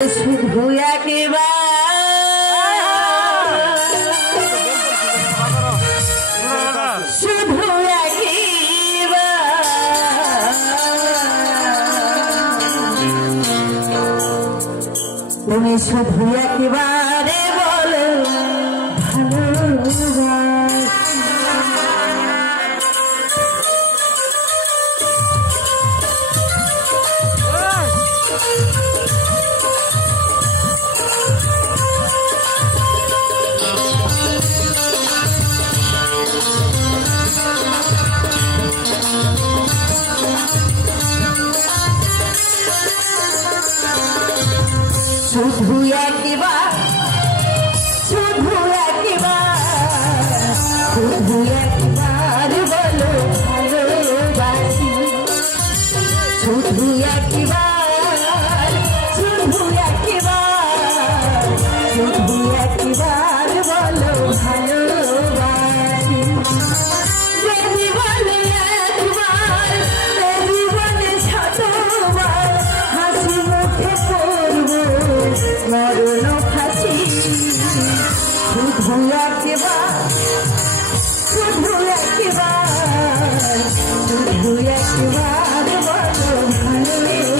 শুধু একবার শুধু তুমি শুধু একবারে বলো শুধু একবার শুধু একবার শুধু একবার বলো ভালোবাসি শুধু একবার শুধু একবার শুধু একবার বলো ভালোবাসি যদি বলে একবার যদি বলে শতবার হাসি মুখে করবো মরণ ফাঁসি শুধু একবার শুধু একবার শুধু একবার বলো ভালোবাসি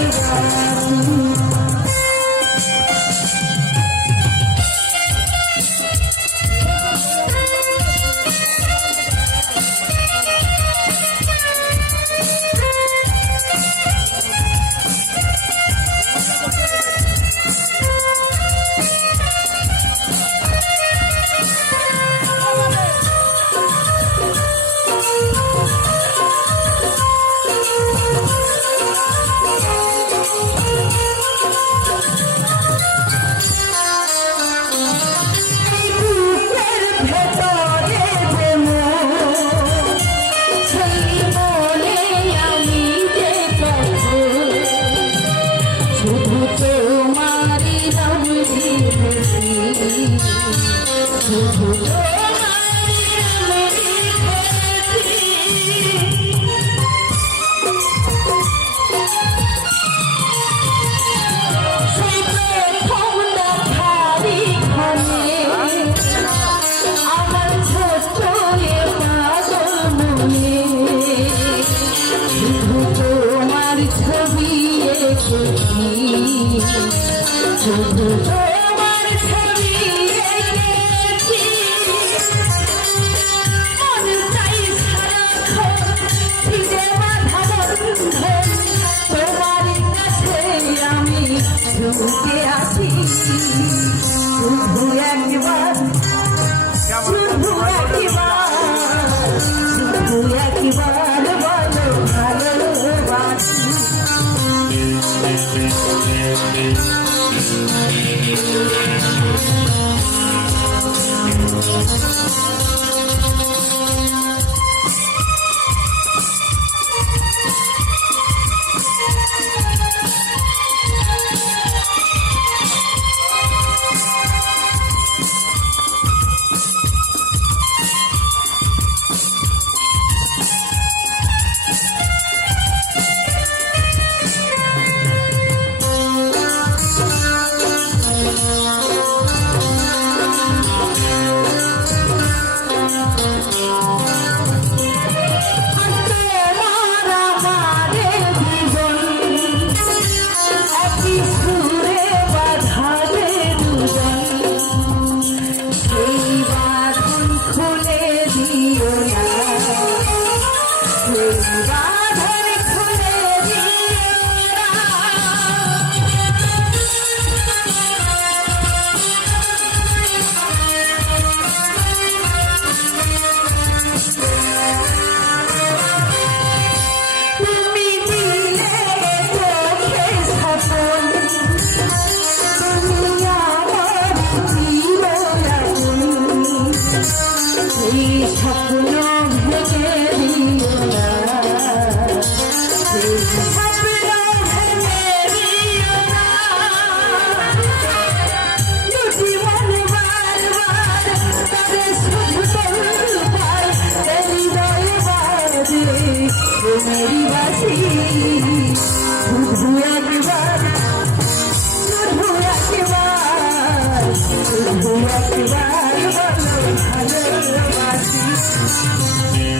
শুধু তোমার ছবি এঁকেছি মন চাই সারাক্ষণ ফিরে বাঁধা বন্ধন তোমার কাছে আমি ঢুকে আছি শুধু একবার শুধু একবার শুধু একবার বলো ভালোবাসি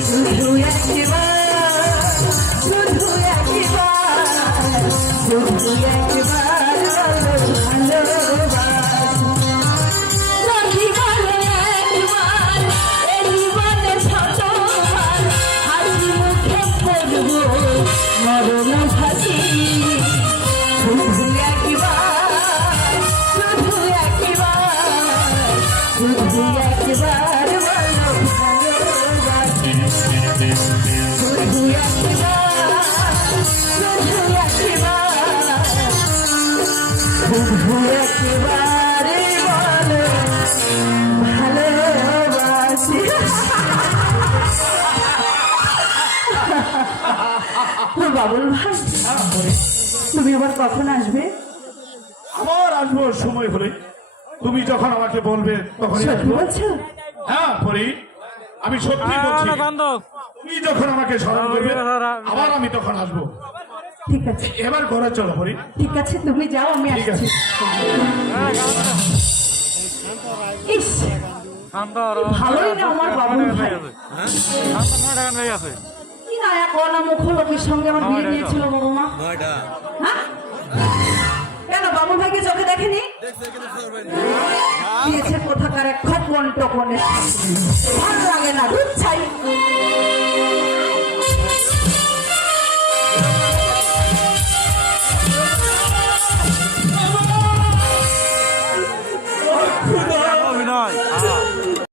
শুধু একবার শুধু একবার শুধু একবার মরণ ফাঁসি শুধু একবার শুধু একবার শুধু একবার বলো ভালোবাসি শুধু একবার শুধু একবার শুধু একবারে বলো ভালোবাসি বাবুল ভাই তুমি আবার কখন আসবে? আবার আসবো সময় হলে, তুমি যখন আমাকে বলবে তখনই সত্যি আসবো। বলছো? হ্যাঁ পরি, আমি সত্যি বলছি, তুমি যখন আমাকে স্মরণ করবে আবার আমি তখন আসবো। ঠিক আছে এবার ঘরে চলো পরি। ঠিক আছে তুমি যাও আমি ঠিক আসছি। ইস ভালোই না আমার বাবুল ভাই, কি নয়া কলা মুখ লোকের সঙ্গে আমার বিয়ে দিয়েছিল বাবা মা। হ্যাঁ? কেন বাবুল ভাইকে চোখে দেখেনি? দিয়েছে কোথাকার এক খপন টপনে, ভালো লাগে না দুধ ছাই।